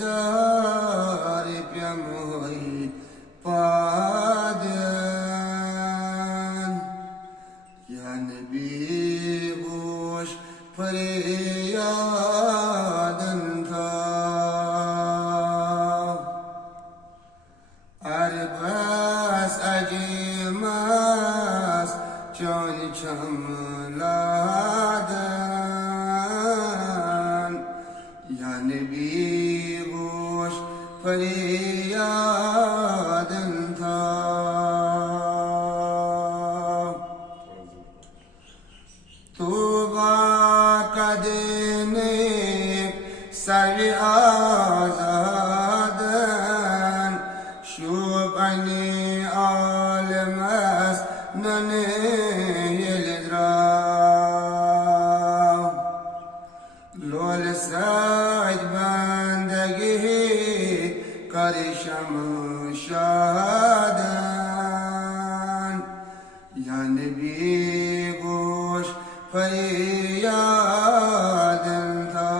dar pyamoy padan ya Nabi hoş feryadan tha arbas acımas can çamladan ya Nabi hoş feryadan tha Tuba kadene sarvi azadan şubani almas nane yelidra lol said bandagi karisham shahadan ya Nabi gosh feryadan tha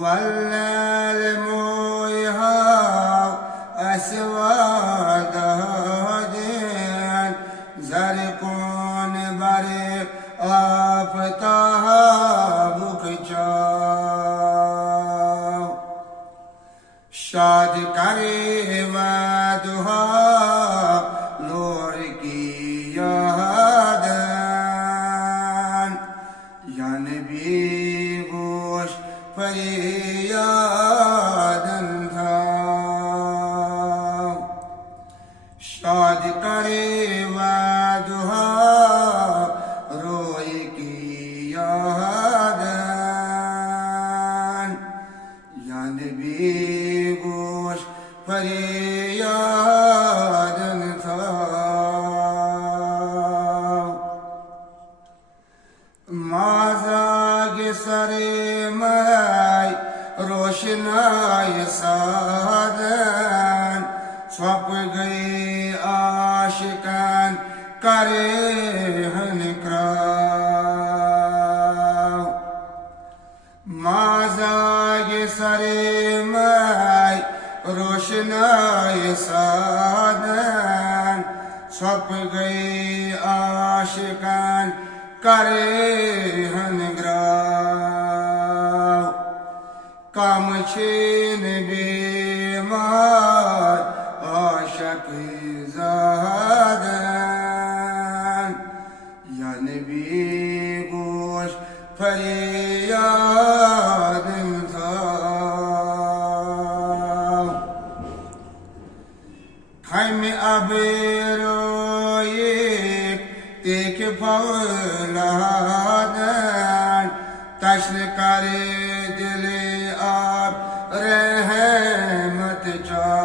wallal moyha aswadadan zarqon barik aftab kcha shad kare wa duha nur ki yadan ya Nabi gosh feryadan tha shad kare wa duha roy ki yadan ya Nabi gosh feryadan tha mazage sare mai रोशनाय सादन छप गए आशिकान करे हन क्राव माजागे सरे my रोशनाय सादन छप गए आशिकान करे हन ग्राव कामचेन बेमार आशक ज़ादन या Nabi गोश feryadan tha Kaymi aberoyik tek pavladan taşlı kare dili ab रहमत चाव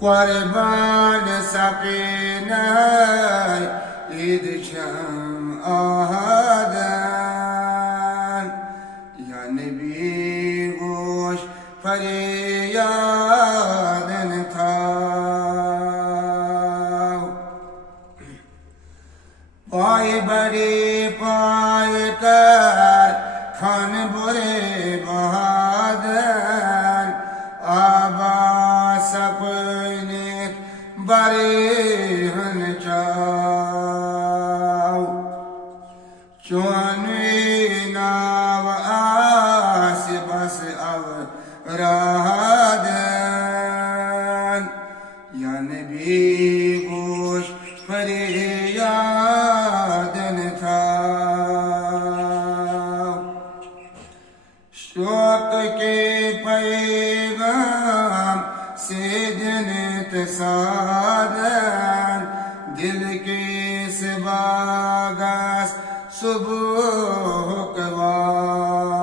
कुर्बान सकीनाय ईद शम आहादन या Nabi गोश feryadan tha पाए बड़े पाए कर खान बुरे बहादन आबा सपने बड़े हन चाव चौनवे नाव आस बस अब रादन या Nabi गोश feryadan tha शौक के पैगाम से जन्नत सादन दिल के सबागास सुबह कवाव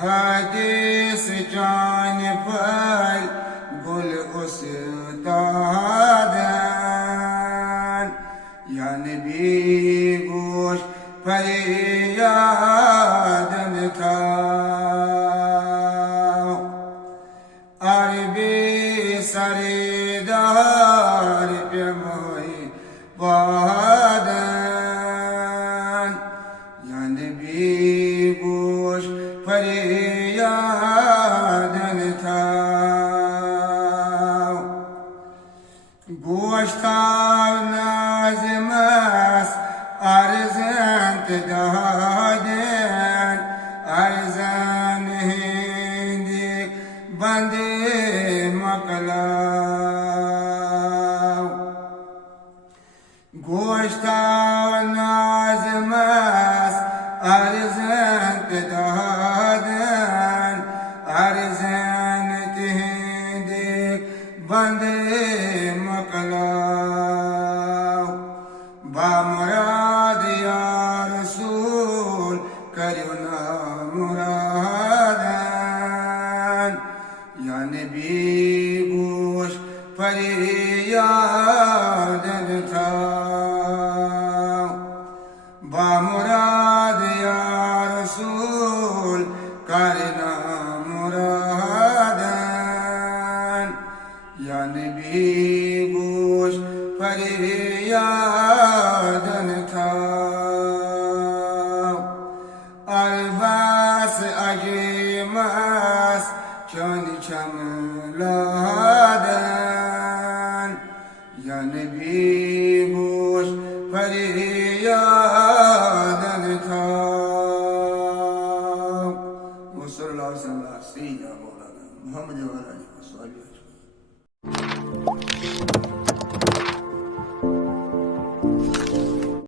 हदीस जान पर गुल उस्तादन या Nabi गोश feryadan tha arbi saridar pyamoy मुरादन या नबी गोश फरियादन था गोश्ताव नाज़िमस अर्ज़ंत दहादन अर्ज़न हिंदी बंदे मकलाव गोश्ताव नाज़िमस अर्ज़ंत दहादन अर्ज़न हिंदी बंदे मकलाव बामुराद या रसूल करुना मुरादन या नबी गोश फरियादन था बामुराद या रसूल करुना मुरादन या नबी गोश फरियादन था अलबास अजीमस चन चमलादन या नबी गोश फरियादन था वसल्लल्लाहु अलैहि वसल्लम सैयदना मौलाना मुहम्मद व आलिहि व सहाबिहि।